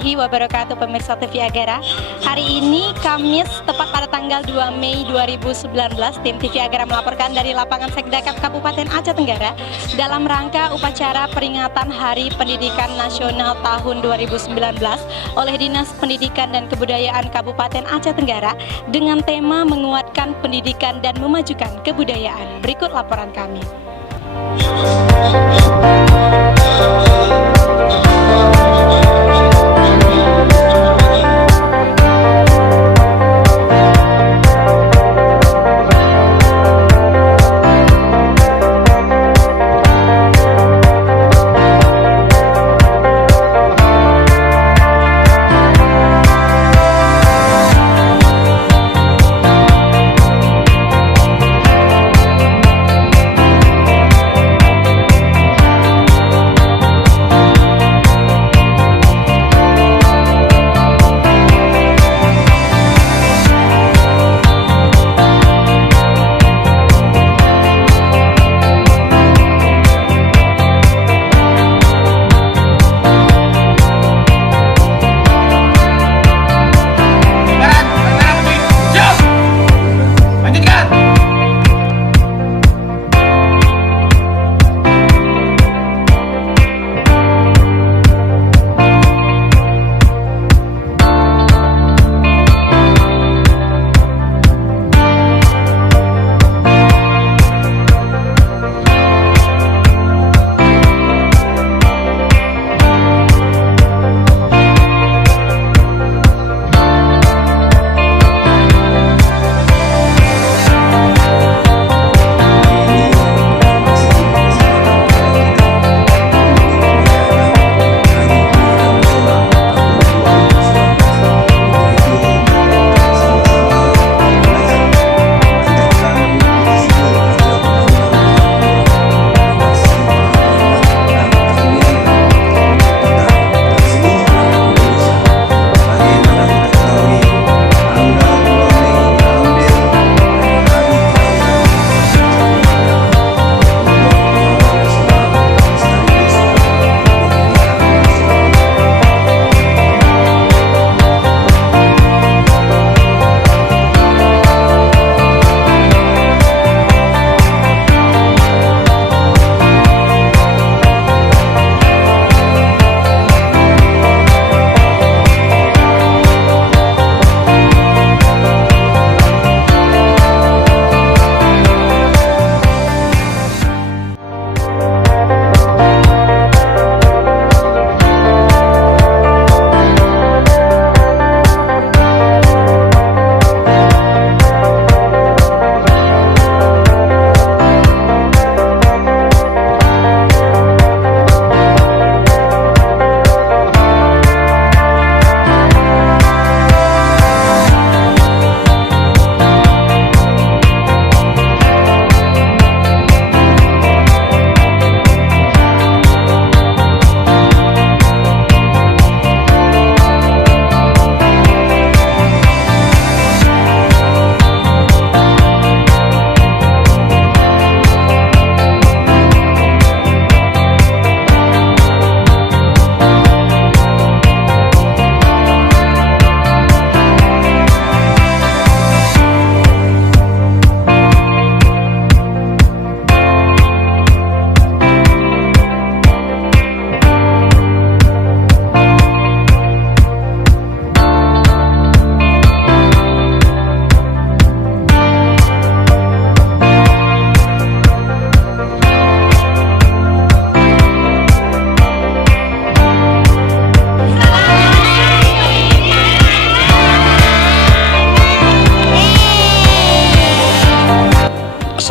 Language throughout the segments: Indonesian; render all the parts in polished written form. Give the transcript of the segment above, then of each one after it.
warahmatullahi wabarakatuh, pemirsa TV Agara. Hari ini Kamis, tepat pada tanggal 2 Mei 2019, tim TV Agara melaporkan dari lapangan Sekdakap Kabupaten Aceh Tenggara dalam rangka upacara peringatan Hari Pendidikan Nasional tahun 2019 oleh Dinas Pendidikan dan Kebudayaan Kabupaten Aceh Tenggara dengan tema menguatkan pendidikan dan memajukan kebudayaan. Berikut laporan kami.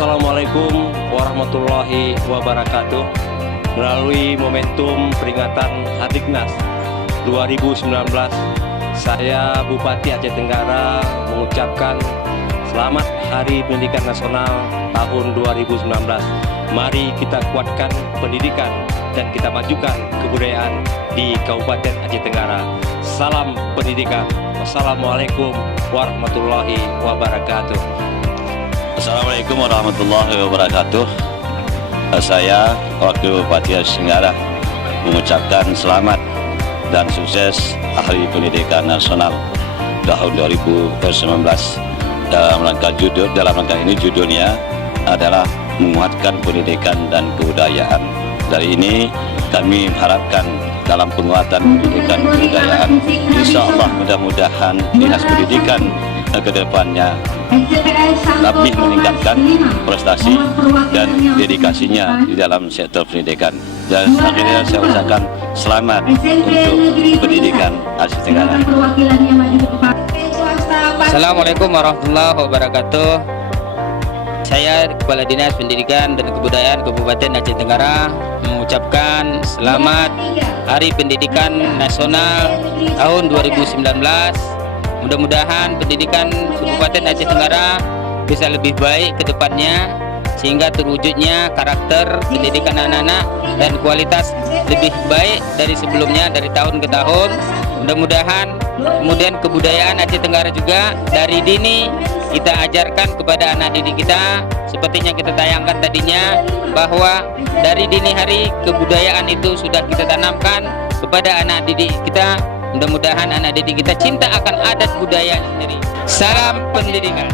Assalamualaikum warahmatullahi wabarakatuh. Melalui momentum peringatan Hardiknas 2019, saya Bupati Aceh Tenggara mengucapkan selamat Hari Pendidikan Nasional tahun 2019. Mari kita kuatkan pendidikan dan kita majukan kebudayaan di Kabupaten Aceh Tenggara. Salam pendidikan. Wassalamualaikum warahmatullahi wabarakatuh. Assalamualaikum warahmatullahi wabarakatuh. Saya Wakil Bupati Aceh Tenggara mengucapkan selamat dan sukses Hari Pendidikan Nasional tahun 2019. Dalam rangka ini judulnya adalah menguatkan pendidikan dan kebudayaan. Dari ini kami mengharapkan dalam penguatan pendidikan dan kebudayaan, insya Allah mudah-mudahan Dinas Pendidikan ke depannya lebih meningkatkan prestasi dan dedikasinya di dalam sektor pendidikan. Dan akhirnya saya ucapkan selamat untuk pendidikan Aceh Tenggara. Assalamualaikum warahmatullahi wabarakatuh. Saya Kepala Dinas Pendidikan dan Kebudayaan Kabupaten Aceh Tenggara mengucapkan selamat Hari Pendidikan Nasional tahun 2019. Mudah-mudahan pendidikan Kabupaten Aceh Tenggara bisa lebih baik ke depannya, sehingga terwujudnya karakter pendidikan anak-anak dan kualitas lebih baik dari sebelumnya, dari tahun ke tahun. Mudah-mudahan kemudian kebudayaan Aceh Tenggara juga dari dini kita ajarkan kepada anak didik kita, seperti yang kita tayangkan tadinya, bahwa dari dini hari kebudayaan itu sudah kita tanamkan kepada anak didik kita. Mudah-mudahan anak didik kita cinta akan adat budaya sendiri. Salam pendidikan.